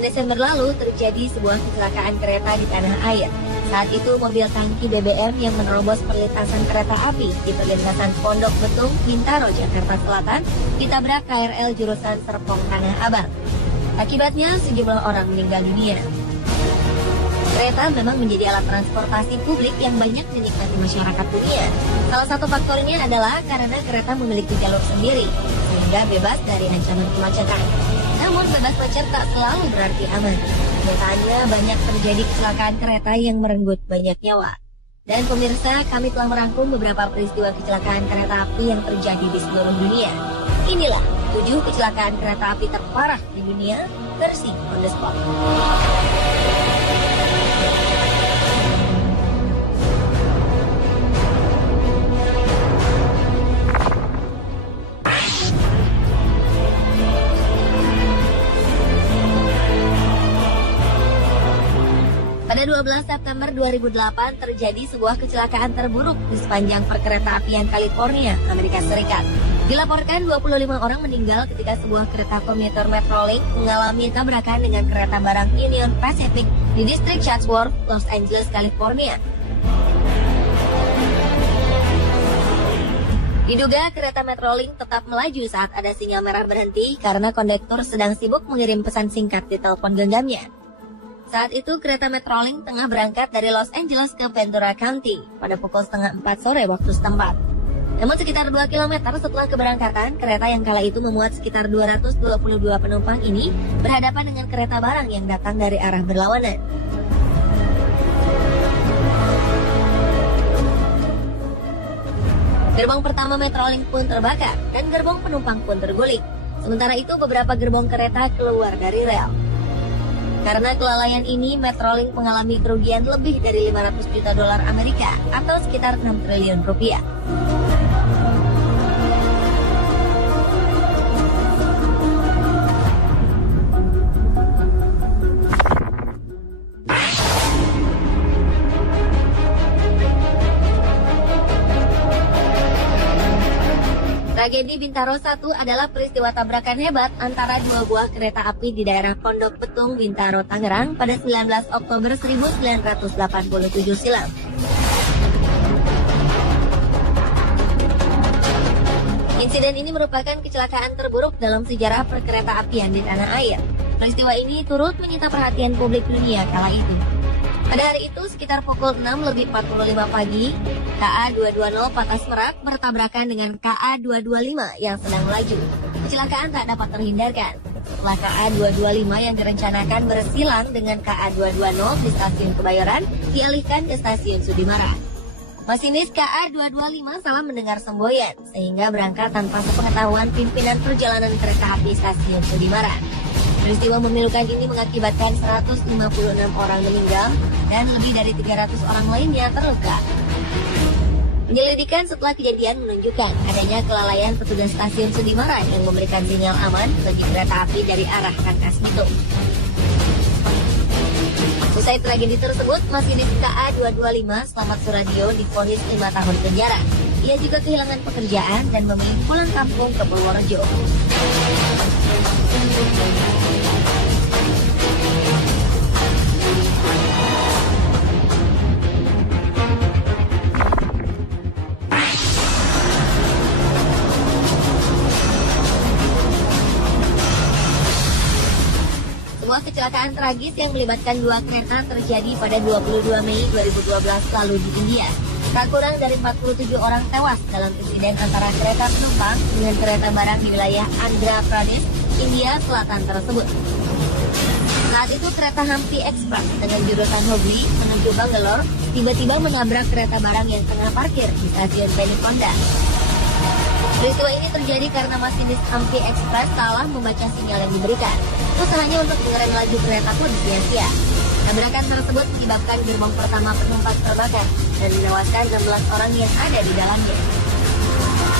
Desember lalu terjadi sebuah kecelakaan kereta di tanah air. Saat itu mobil tangki BBM yang menerobos perlintasan kereta api di perlintasan Pondok Betung, Bintaro, Jakarta Selatan ditabrak KRL jurusan Serpong Tanah Abang. Akibatnya sejumlah orang meninggal dunia. Kereta memang menjadi alat transportasi publik yang banyak dinikmati masyarakat dunia. Salah satu faktornya adalah karena kereta memiliki jalur sendiri, sehingga bebas dari ancaman kemacetan. Namun bebas macet tak selalu berarti aman. Kenyataannya banyak terjadi kecelakaan kereta yang merenggut banyak nyawa. Dan pemirsa, kami telah merangkum beberapa peristiwa kecelakaan kereta api yang terjadi di seluruh dunia. Inilah 7 kecelakaan kereta api terparah di dunia versi On The Spot. Pada 12 September 2008 terjadi sebuah kecelakaan terburuk di sepanjang perkeretaapian California, Amerika Serikat. Dilaporkan 25 orang meninggal ketika sebuah kereta komuter Metrolink mengalami tabrakan dengan kereta barang Union Pacific di distrik Chatsworth, Los Angeles, California. Diduga kereta Metrolink tetap melaju saat ada sinyal merah berhenti karena kondektur sedang sibuk mengirim pesan singkat di telepon genggamnya. Saat itu kereta Metrolink tengah berangkat dari Los Angeles ke Ventura County pada pukul 3:30 sore waktu setempat. Namun sekitar 2 km setelah keberangkatan, kereta yang kala itu memuat sekitar 222 penumpang ini berhadapan dengan kereta barang yang datang dari arah berlawanan. Gerbong pertama Metrolink pun terbakar dan gerbong penumpang pun terguling. Sementara itu beberapa gerbong kereta keluar dari rel. Karena kelalaian ini, Metrolink mengalami kerugian lebih dari 500 juta dolar Amerika atau sekitar 6 triliun rupiah. Tragedi Bintaro 1 adalah peristiwa tabrakan hebat antara dua buah kereta api di daerah Pondok Betung, Bintaro, Tangerang pada 19 Oktober 1987 silam. Insiden ini merupakan kecelakaan terburuk dalam sejarah perkereta-apian di tanah air. Peristiwa ini turut menyita perhatian publik dunia kala itu. Pada hari itu sekitar pukul 6:45 pagi, KA220 Patas Merak bertabrakan dengan KA225 yang sedang melaju. Kecelakaan tak dapat terhindarkan. Setelah KA225 yang direncanakan bersilang dengan KA220 di stasiun Kebayoran, dialihkan ke stasiun Sudimara. Masinis KA225 salah mendengar semboyan, sehingga berangkat tanpa sepengetahuan pimpinan perjalanan kereta api stasiun Sudimara. Peristiwa memilukan ini mengakibatkan 156 orang meninggal dan lebih dari 300 orang lainnya terluka. Penyelidikan setelah kejadian menunjukkan adanya kelalaian petugas stasiun Sudimara yang memberikan sinyal aman bagi kereta api dari arah Rangkas Bitung. Usai tragedi tersebut, masinis KA225 Slamet Suradio divonis 5 tahun penjara. Ia juga kehilangan pekerjaan dan memilih pulang kampung ke Purworejo. Sebuah kecelakaan tragis yang melibatkan dua kereta terjadi pada 22 Mei 2012 lalu di India. Tak kurang dari 47 orang tewas dalam insiden antara kereta penumpang dengan kereta barang di wilayah Andhra Pradesh, India Selatan tersebut. Saat itu kereta Hampi Express dengan jurusan Hubli menuju Bangalore tiba-tiba menabrak kereta barang yang tengah parkir di stasiun Penikonda. Peristiwa ini terjadi karena masinis Hampi Express salah membaca sinyal yang diberikan. Usahanya untuk mengerem laju kereta pun sia-sia. Tabrakan tersebut menyebabkan gerbong pertama penumpang terbakar dan menewaskan 16 orang yang ada di dalamnya.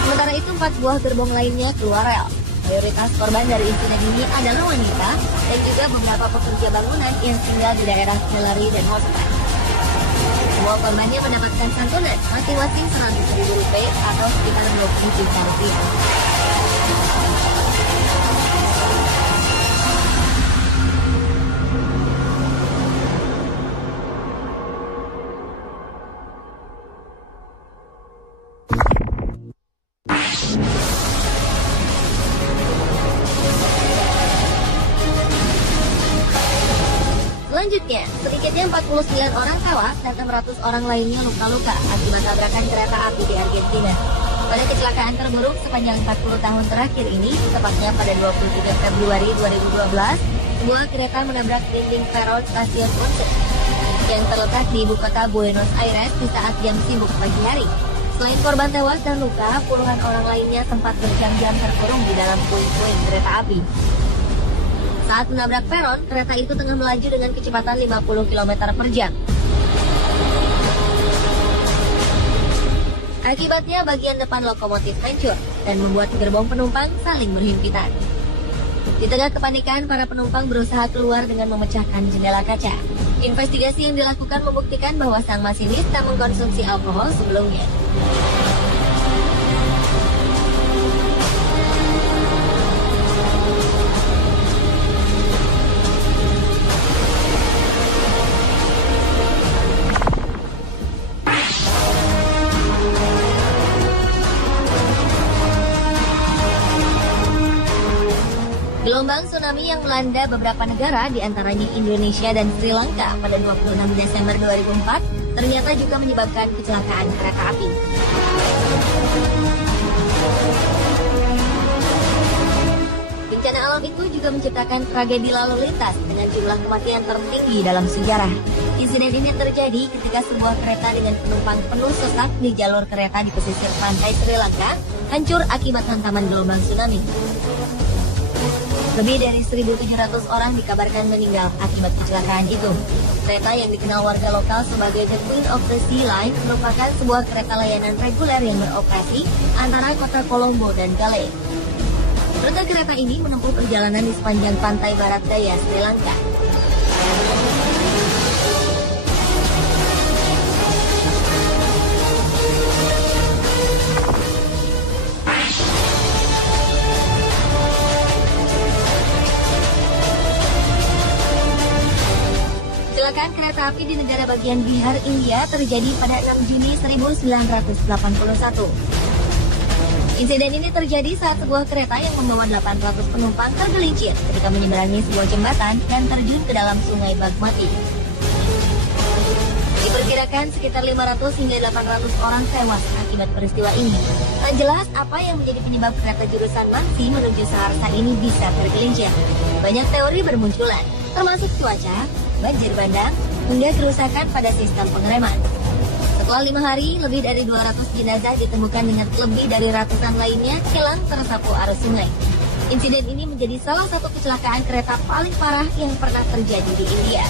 Sementara itu 4 buah gerbong lainnya keluar rel. Mayoritas korban dari insiden ini adalah wanita dan juga beberapa pekerja bangunan yang tinggal di daerah Hillary dan Houston. Semua korbannya mendapatkan santunan masing-masing 100.000 rupiah atau sekitar 20 juta rupiah. 49 orang tewas dan 600 orang lainnya luka-luka akibat tabrakan kereta api di Argentina. Pada kecelakaan terburuk sepanjang 40 tahun terakhir ini, tepatnya pada 23 Februari 2012, sebuah kereta menabrak dinding peron stasiun Once yang terletak di ibu kota Buenos Aires di saat jam sibuk pagi hari. Selain korban tewas dan luka, puluhan orang lainnya sempat berjam-jam terkurung di dalam puing-puing kereta api. Saat menabrak peron, kereta itu tengah melaju dengan kecepatan 50 km per jam. Akibatnya bagian depan lokomotif hancur dan membuat gerbong penumpang saling berhimpitan. Di tengah kepanikan, para penumpang berusaha keluar dengan memecahkan jendela kaca. Investigasi yang dilakukan membuktikan bahwa sang masinis tak mengkonsumsi alkohol sebelumnya. Gelombang tsunami yang melanda beberapa negara, diantaranya Indonesia dan Sri Lanka pada 26 Desember 2004, ternyata juga menyebabkan kecelakaan kereta api. Bencana alam itu juga menciptakan tragedi lalu lintas dengan jumlah kematian tertinggi dalam sejarah. Insiden ini terjadi ketika sebuah kereta dengan penumpang penuh sesak di jalur kereta di pesisir pantai Sri Lanka hancur akibat hantaman gelombang tsunami. Lebih dari 1.700 orang dikabarkan meninggal akibat kecelakaan itu. Kereta yang dikenal warga lokal sebagai The Queen of the Sea Line merupakan sebuah kereta layanan reguler yang beroperasi antara kota Colombo dan Galle. Rute kereta ini menempuh perjalanan di sepanjang pantai barat daya Sri Lanka. Kecelakaan kereta api di negara bagian Bihar, India terjadi pada 6 Juni 1981. Insiden ini terjadi saat sebuah kereta yang membawa 800 penumpang tergelincir ketika menyeberangi sebuah jembatan dan terjun ke dalam sungai Bagmati. Diperkirakan sekitar 500 hingga 800 orang tewas akibat peristiwa ini. Tak jelas apa yang menjadi penyebab kereta jurusan Mansi menuju Saharsa ini bisa tergelincir. Banyak teori bermunculan, termasuk cuaca, banjir bandang, hingga kerusakan pada sistem pengereman. Setelah 5 hari, lebih dari 200 jenazah ditemukan dengan lebih dari ratusan lainnya hilang tersapu arus sungai. Insiden ini menjadi salah satu kecelakaan kereta paling parah yang pernah terjadi di India.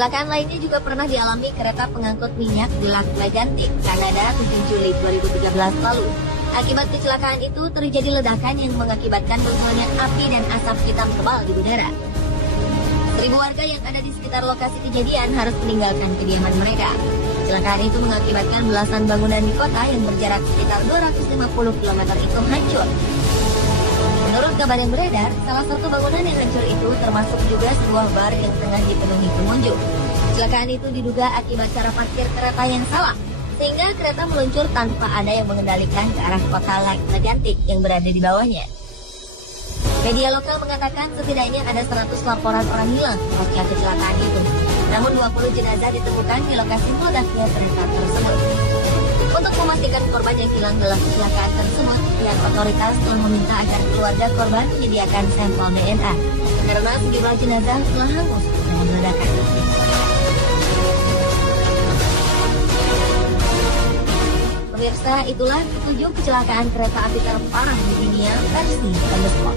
Kecelakaan lainnya juga pernah dialami kereta pengangkut minyak di Lac Mégantic, Kanada 7 Juli 2013 lalu. Akibat kecelakaan itu terjadi ledakan yang mengakibatkan munculnya api dan asap hitam tebal di udara. 1.000 warga yang ada di sekitar lokasi kejadian harus meninggalkan kediaman mereka. Kecelakaan itu mengakibatkan belasan bangunan di kota yang berjarak sekitar 250 km itu hancur. Menurut kabar yang beredar, salah satu bangunan yang hancur itu termasuk juga sebuah bar yang tengah dipenuhi pengunjung. Kecelakaan itu diduga akibat cara parkir kereta yang salah, sehingga kereta meluncur tanpa ada yang mengendalikan ke arah kota Lac Mégantic yang berada di bawahnya. Media lokal mengatakan setidaknya ada 100 laporan orang hilang pasca kecelakaan itu. Namun 20 jenazah ditemukan di lokasi meledaknya kereta tersebut. Untuk memastikan korban yang hilang dalam kecelakaan tersebut, pihak otoritas telah meminta agar keluarga korban menyediakan sampel DNA karena sejumlah jenazah telah hangus dengan ledakan. Pemirsa, itulah 7 kecelakaan kereta api terparah di dunia versi On The Spot.